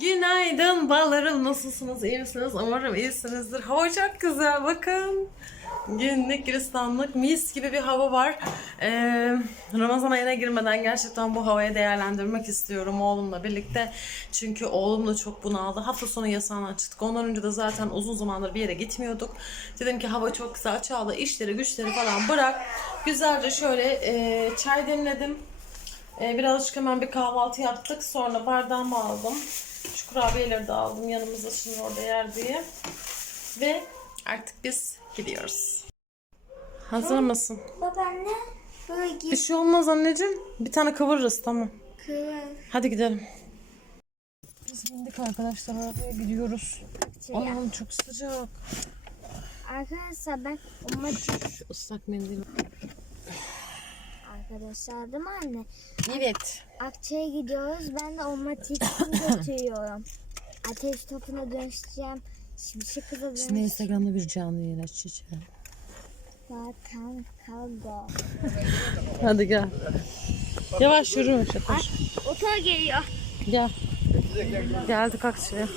Günaydın ballarım. Nasılsınız? İyi misiniz? Umarım iyisinizdir. Hava çok güzel bakın. Günlük gülistanlık mis gibi bir hava var. Ee, Ramazan ayına girmeden gerçekten bu havayı değerlendirmek istiyorum oğlumla birlikte. Çünkü oğlum da çok bunaldı. Hafta sonu yasağından çıktık ondan önce de zaten uzun zamandır bir yere gitmiyorduk. Dedim ki hava çok güzel Çağla işleri güçleri falan bırak. Güzelce şöyle e, çay demledim. Ee, birazcık hemen bir kahvaltı yaptık. Sonra bardağımı aldım. Şu kurabiyeleri de aldım yanımızda şimdi orada yer diye. Ve artık biz gidiyoruz. Hazır mısın? Babaanne böyle Bir git şey olmaz anneciğim. Bir tane kıvırırız tamam. kırır. Hadi gidelim. Biz bindik arkadaşlar arabaya gidiyoruz. Aman çok sıcak. Arkadaşlar ben Şu ıslak mendil. Arkadaşlar değil mi anne? Evet. Akça'ya gidiyoruz. Ben de omatik götürüyorum. Ateş topuna dönüşeceğim. Şimşek kıza Şimdi dönüşeceğim. Instagram'da bir canlı yayın açacağım. Zaten kaldı. Hadi gel. Yavaş yürü. Şakar. Oto geliyor. Gel. Geldik Akça'ya.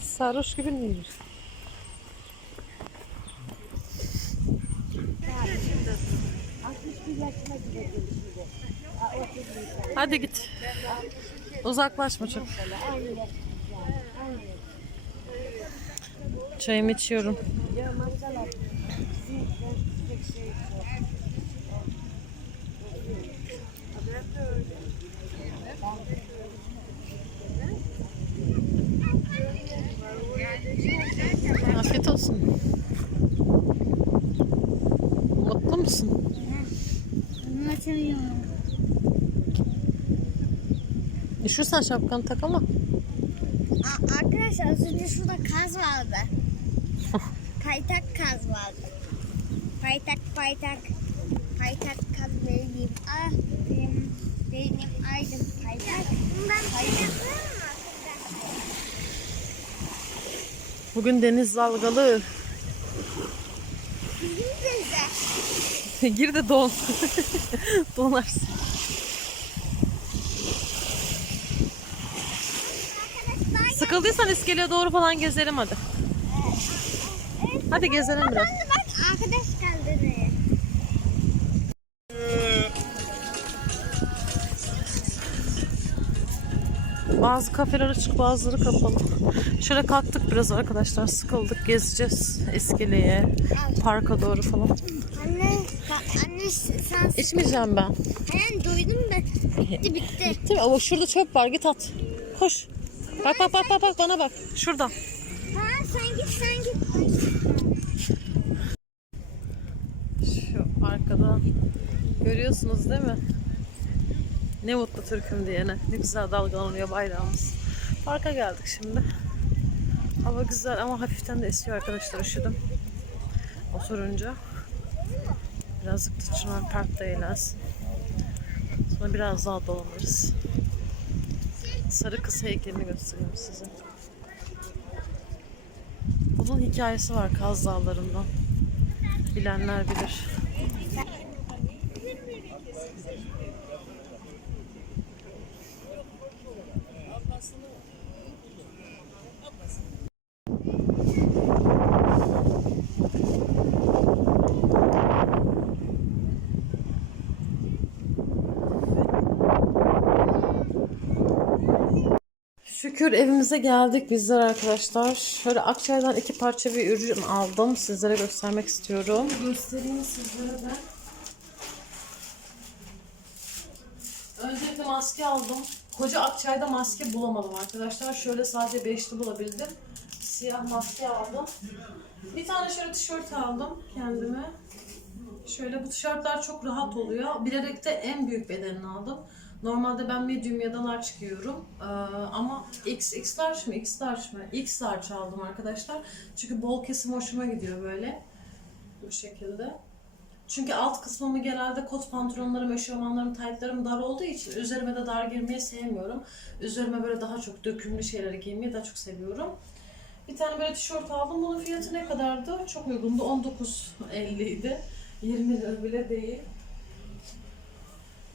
Sarhoş gibi miyiz? Hadi git. Uzaklaşma çok. Çayımı içiyorum. Afiyet olsun. Mutlu musun? Anlatamıyorum. Üşürsen şapkanı tak ama. Arkadaşlar az önce şurada kaz vardı. Paytak kaz vardı. Paytak paytak. Paytak kaz benim. Ah benim. Benim aydım paytak. Ben paytak Bugün deniz dalgalı. Gir de don. Donarsın. Sıkıldıysan iskeleye doğru falan gezelim hadi. Hadi gezelim biraz. bak arkadaş kaldırıyor. Bazı kafeler açık bazıları kapalı. Şöyle kalktık biraz arkadaşlar sıkıldık gezeceğiz iskeleye parka doğru falan. Sen İçmeyeceğim ben. ben duydum da bitti bitti. Bitti mi? Ama şurada çöp var git at. Koş. Bak bak bak bak bak bana bak. Şurada. Ha sen git sen git. Şu arkada görüyorsunuz değil mi? Ne mutlu Türk'üm diyene. Ne güzel dalgalanıyor bayrağımız. Parka geldik şimdi. Hava güzel ama hafiften de esiyor arkadaşlar üşüdüm. Oturunca. Birazcık da Çınar Park'ta eğlensin. Sonra biraz daha dolanırız. Sarı kız heykelini göstereyim size. Bunun hikayesi var Kaz Dağları'ndan. Bilenler bilir. Şükür evimize geldik bizler arkadaşlar. Şöyle Akçay'dan iki parça bir ürün aldım. Sizlere göstermek istiyorum. Göstereyim sizlere de. Öncelikle maske aldım. Koca Akçay'da maske bulamadım arkadaşlar. Şöyle sadece beşli bulabildim. Siyah maske aldım. Bir tane şöyle tişört aldım kendime. Şöyle bu tişörtler çok rahat oluyor. Bilerek de en büyük bedenini aldım. Normalde ben medium ya da large giyiyorum. Ee, ama X, X large mı, X large mı? X large aldım arkadaşlar. Çünkü bol kesim hoşuma gidiyor böyle. Bu şekilde. Çünkü alt kısmımı genelde kot pantolonlarım, eşofmanlarım, taytlarım dar olduğu için üzerime de dar girmeyi sevmiyorum. Üzerime böyle daha çok dökümlü şeyleri giymeyi daha çok seviyorum. Bir tane böyle tişört aldım. Bunun fiyatı ne kadardı? Çok uygundu. 19.50 idi. 20 lira bile değil.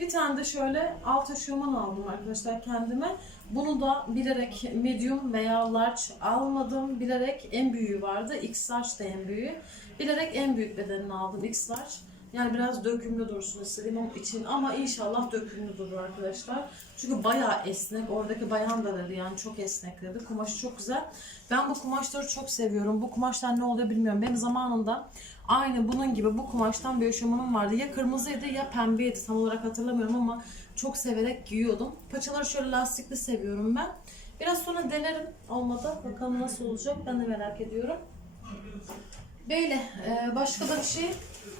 Bir tane de şöyle alt eşofman aldım arkadaşlar kendime. Bunu da bilerek medium veya large almadım. Bilerek en büyüğü vardı. X large de en büyüğü. Bilerek en büyük bedenini aldım X large. Yani biraz dökümlü dursun istedim için ama inşallah dökümlü durur arkadaşlar. Çünkü bayağı esnek. Oradaki bayan da dedi yani çok esnek dedi. Kumaşı çok güzel. Ben bu kumaşları çok seviyorum. Bu kumaşlar ne oluyor bilmiyorum. Benim zamanında aynı bunun gibi bu kumaştan bir eşofmanım vardı. Ya kırmızıydı ya pembeydi. Tam olarak hatırlamıyorum ama çok severek giyiyordum. Paçaları şöyle lastikli seviyorum ben. Biraz sonra denerim. Olmadı. Bakalım nasıl olacak. Ben de merak ediyorum. Böyle e, başka da bir şey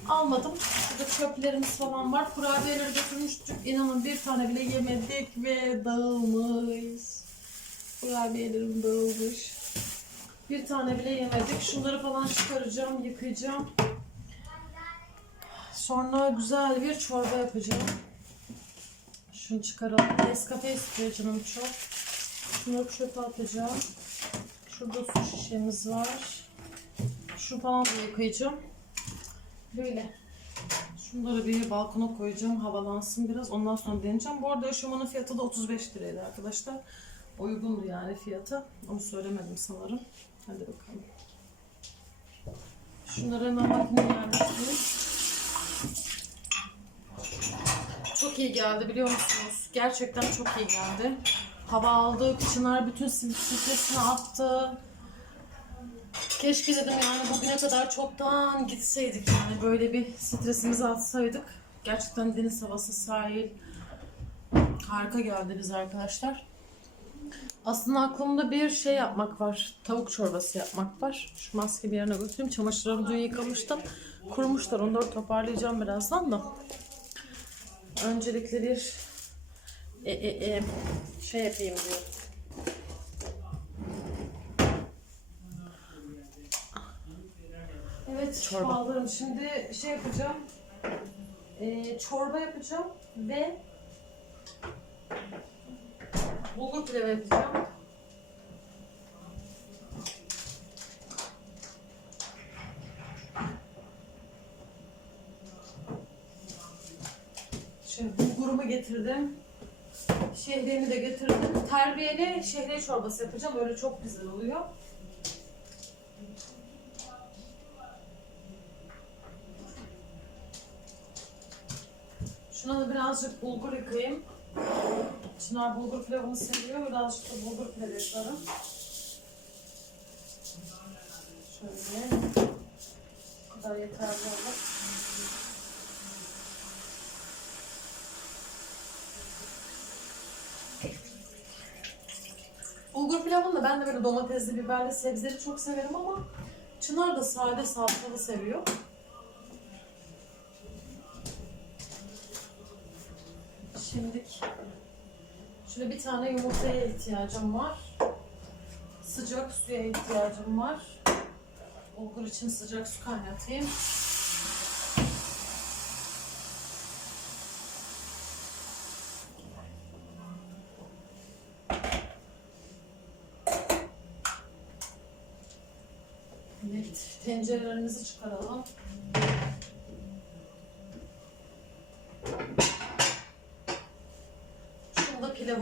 almadım. Burada çöplerimiz falan var. Kurabiyeleri götürmüştük. İnanın bir tane bile yemedik ve dağılmış. Kurabiyelerim dağılmış. Bir tane bile yemedik. Şunları falan çıkaracağım, yıkayacağım. Sonra güzel bir çorba yapacağım. Şunu çıkaralım. Nescafe istiyor canım çok. Şunu çöpe atacağım. Şurada su şişemiz var. Şu falan da yıkayacağım. Böyle. Şunları bir balkona koyacağım. Havalansın biraz. Ondan sonra deneyeceğim. Bu arada eşofmanın fiyatı da 35 liraydı arkadaşlar. Uygundu yani fiyatı. Onu söylemedim sanırım. Hadi bakalım. Şunları hemen makineye yerleştireyim. Çok iyi geldi biliyor musunuz? Gerçekten çok iyi geldi. Hava aldık. Çınar bütün stresini attı. Keşke dedim yani bugüne kadar çoktan gitseydik yani böyle bir stresimizi atsaydık. Gerçekten deniz havası, sahil harika geldi bize arkadaşlar. Aslında aklımda bir şey yapmak var. Tavuk çorbası yapmak var. Şu maske bir yerine götüreyim. Çamaşırlarımı dün yıkamıştım. Kurumuşlar. Onları toparlayacağım birazdan da. Öncelikle bir e, e, e, şey yapayım diyor. Evet Çorba. çorba. Şimdi şey yapacağım. Ee, çorba yapacağım ve bulgur pilavı yapacağım. Şimdi bulgurumu getirdim. Şehriyemi de getirdim. Terbiyeli şehriye çorbası yapacağım. Öyle çok güzel oluyor. Şuna da birazcık bulgur yıkayayım. Çınar bulgur pilavını seviyor. Birazcık da bulgur pilavı yaparım. Şöyle. Bu kadar yeterli olur. Bulgur pilavını da ben de böyle domatesli, biberli, sebzeli çok severim ama Çınar da sade salçalı seviyor. Şimdilik şöyle bir tane yumurtaya ihtiyacım var. Sıcak suya ihtiyacım var. Bulgur için sıcak su kaynatayım. Evet, tencerelerimizi çıkaralım.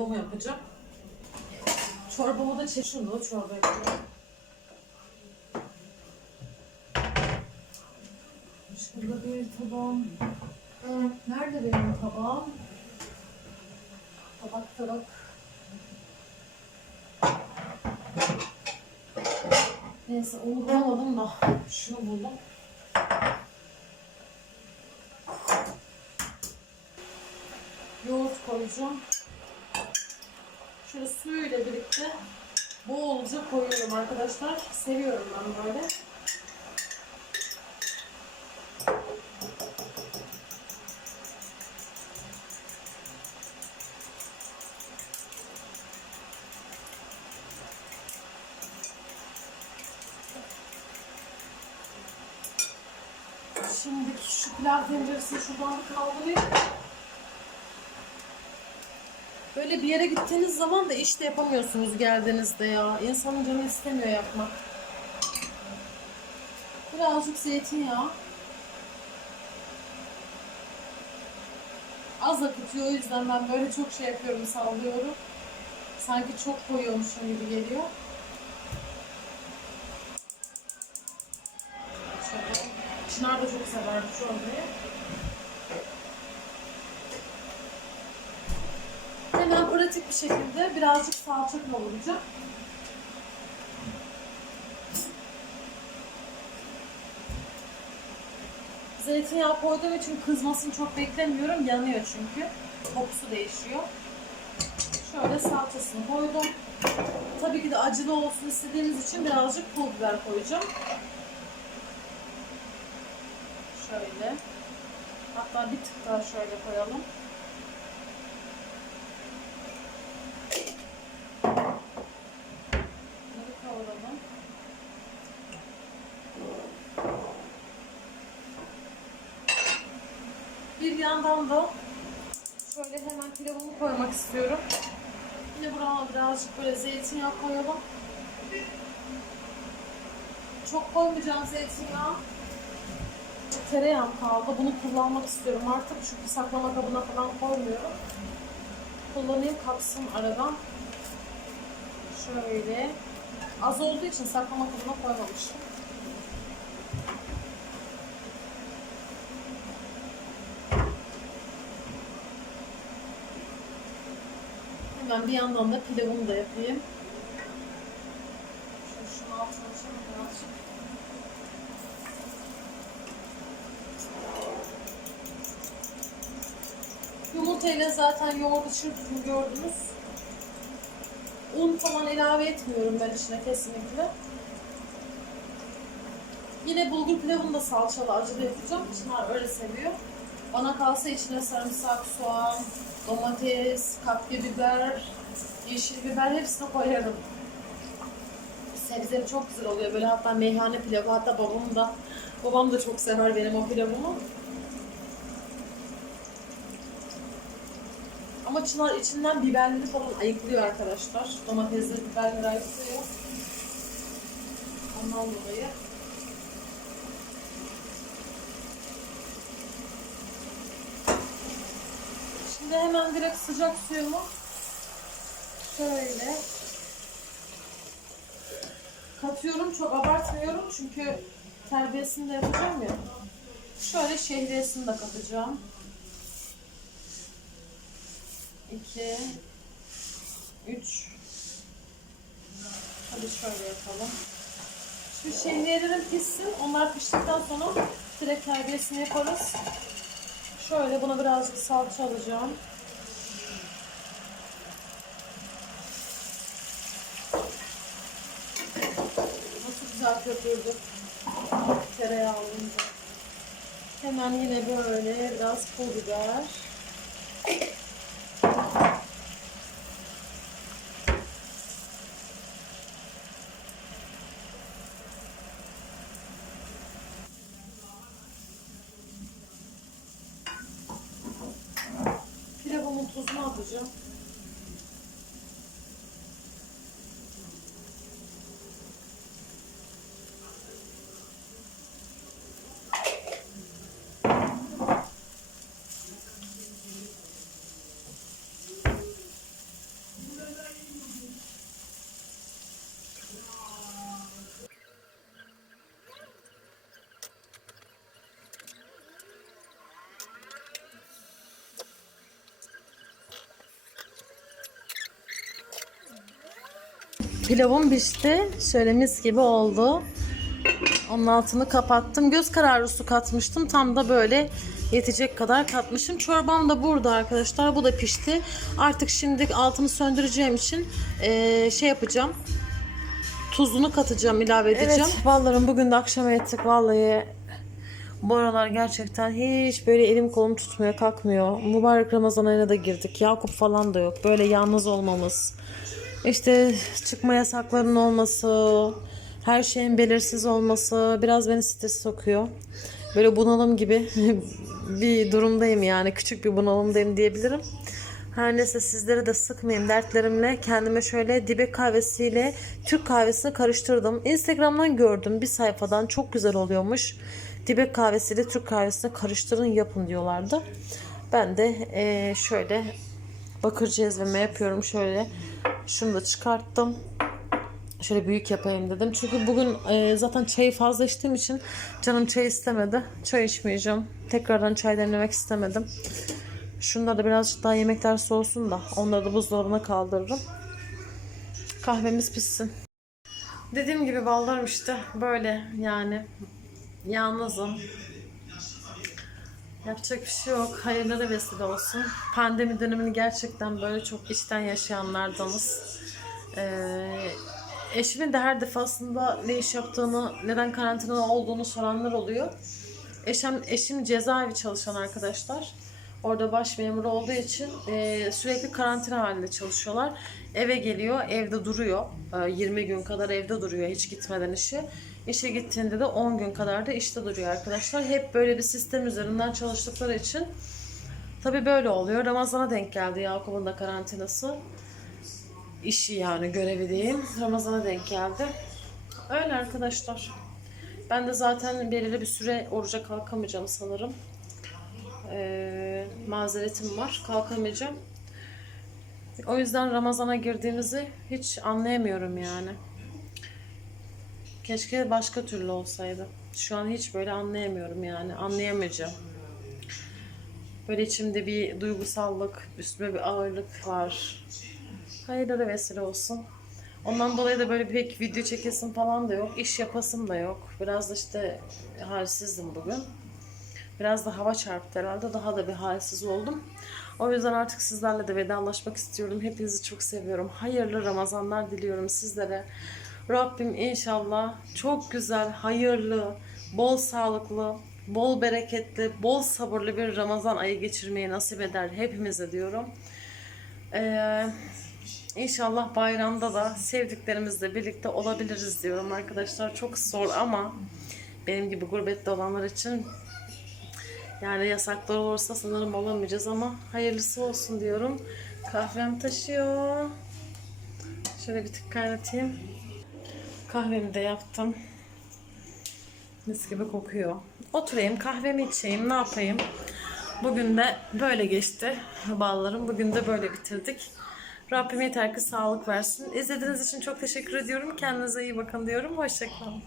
Pilavımı yapacağım. Çorbamı da çeşitli da çorba yapacağım. Şurada bir tabağım. Nerede benim tabağım? Tabak tabak. Neyse onu bulamadım da şunu buldum. Yoğurt koyacağım. Şöyle suyuyla birlikte bolca koyuyorum arkadaşlar. Seviyorum ben böyle. Şimdi şu pilav tenceresini şuradan bir kaldırayım. Böyle bir yere gittiğiniz zaman da işte yapamıyorsunuz geldiğinizde ya. İnsanın canı istemiyor yapmak. Birazcık zeytinyağı. Az akıtıyor o yüzden ben böyle çok şey yapıyorum sallıyorum. Sanki çok koyuyormuşum gibi geliyor. Şöyle. Çınar da çok sever bu çorbayı. Hemen pratik bir şekilde birazcık salça kavuracağım. Zeytinyağı koyduğum için kızmasını çok beklemiyorum. Yanıyor çünkü. Kokusu değişiyor. Şöyle salçasını koydum. Tabii ki de acılı olsun istediğimiz için birazcık pul biber koyacağım. Şöyle. Hatta bir tık daha şöyle koyalım. Yandan da şöyle hemen pilavımı koymak istiyorum. Yine buraya birazcık böyle zeytinyağı koyalım. Çok koymayacağım zeytinyağı. Tereyağım kaldı. Bunu kullanmak istiyorum artık çünkü saklama kabına falan koymuyorum. Kullanayım kalksın aradan. Şöyle. Az olduğu için saklama kabına koymamıştım. Hemen bir yandan da pilavımı da yapayım. Şöyle şunu altına açalım birazcık. Yumurtayla zaten yoğurdu çırptım gördünüz. Un falan ilave etmiyorum ben içine kesinlikle. Yine bulgur pilavını da salçalı acılı yapacağım. Çınar öyle seviyor. Bana kalsa içine sarımsak, soğan, domates, kapya biber, yeşil biber hepsini koyarım. Sebzeli çok güzel oluyor. Böyle hatta meyhane pilavı hatta babam da babam da çok sever benim o pilavımı. Ama Çınar içinden biberleri falan ayıklıyor arkadaşlar. Domatesleri, biberleri ayıklıyor. Ondan dolayı. Şimdi hemen direkt sıcak suyumu şöyle katıyorum. Çok abartmıyorum çünkü terbiyesini de yapacağım ya. Şöyle şehriyesini de katacağım. 2 3 Hadi şöyle yapalım. Şu şehriyelerim pişsin. Onlar piştikten sonra direkt terbiyesini yaparız. Şöyle buna birazcık salça alacağım. Nasıl güzel köpürdü. Tereyağı alınca. Hemen yine böyle biraz pul biber. Pilavımın tuzunu atacağım. Pilavım pişti. Şöyle mis gibi oldu. Onun altını kapattım. Göz kararı su katmıştım. Tam da böyle yetecek kadar katmışım. Çorbam da burada arkadaşlar. Bu da pişti. Artık şimdi altını söndüreceğim için eee, şey yapacağım. Tuzunu katacağım, ilave edeceğim. Evet, ballarım bugün de akşam ettik. Vallahi bu aralar gerçekten hiç böyle elim kolum tutmaya kalkmıyor. Mübarek Ramazan ayına da girdik. Yakup falan da yok. Böyle yalnız olmamız. İşte çıkma yasaklarının olması, her şeyin belirsiz olması biraz beni stres sokuyor. Böyle bunalım gibi bir durumdayım yani. Küçük bir bunalımdayım diyebilirim. Her neyse sizleri de sıkmayayım dertlerimle. Kendime şöyle dibek kahvesiyle Türk kahvesini karıştırdım. Instagram'dan gördüm bir sayfadan çok güzel oluyormuş. Dibek kahvesiyle Türk kahvesini karıştırın yapın diyorlardı. Ben de eee, şöyle bakır cezveme yapıyorum şöyle. Şunu da çıkarttım. Şöyle büyük yapayım dedim. Çünkü bugün eee, zaten çayı fazla içtiğim için canım çay istemedi. Çay içmeyeceğim. Tekrardan çay demlemek istemedim. Şunları da birazcık daha yemekler soğusun da onları da buzdolabına kaldırırım. Kahvemiz pişsin. Dediğim gibi ballarım işte böyle yani yalnızım. Yapacak bir şey yok. Hayırlara vesile olsun. Pandemi dönemini gerçekten böyle çok içten yaşayanlardanız. Ee, eşimin de her defasında ne iş yaptığını, neden karantinada olduğunu soranlar oluyor. Eşim, eşim cezaevi çalışan arkadaşlar. Orada baş memuru olduğu için e, sürekli karantina halinde çalışıyorlar. Eve geliyor, evde duruyor. E, 20 gün kadar evde duruyor hiç gitmeden işe. İşe gittiğinde de 10 gün kadar da işte duruyor arkadaşlar. Hep böyle bir sistem üzerinden çalıştıkları için tabii böyle oluyor. Ramazan'a denk geldi Yakup'un da karantinası. İşi yani görevi diyeyim. Ramazan'a denk geldi. Öyle arkadaşlar. Ben de zaten belirli bir süre oruca kalkamayacağım sanırım. Ee, mazeretim var. Kalkamayacağım. O yüzden Ramazan'a girdiğimizi hiç anlayamıyorum yani. Keşke başka türlü olsaydı. Şu an hiç böyle anlayamıyorum yani. Anlayamayacağım. Böyle içimde bir duygusallık, üstüme bir ağırlık var. Hayırlara vesile olsun. Ondan dolayı da böyle pek video çekesim falan da yok. İş yapasım da yok. Biraz da işte halsizdim bugün. Biraz da hava çarptı herhalde. Daha da bir halsiz oldum. O yüzden artık sizlerle de vedalaşmak istiyorum. Hepinizi çok seviyorum. Hayırlı Ramazanlar diliyorum sizlere. Rabbim inşallah çok güzel, hayırlı, bol sağlıklı, bol bereketli, bol sabırlı bir Ramazan ayı geçirmeyi nasip eder hepimize diyorum. Ee, İnşallah bayramda da sevdiklerimizle birlikte olabiliriz diyorum arkadaşlar. Çok zor ama benim gibi gurbette olanlar için yani yasaklar olursa sanırım olamayacağız ama hayırlısı olsun diyorum. Kahvem taşıyor. Şöyle bir tık kaynatayım. Kahvemi de yaptım. Mis gibi kokuyor. Oturayım kahvemi içeyim ne yapayım. Bugün de böyle geçti ballarım. Bugün de böyle bitirdik. Rabbim yeter ki sağlık versin. İzlediğiniz için çok teşekkür ediyorum. Kendinize iyi bakın diyorum. Hoşçakalın.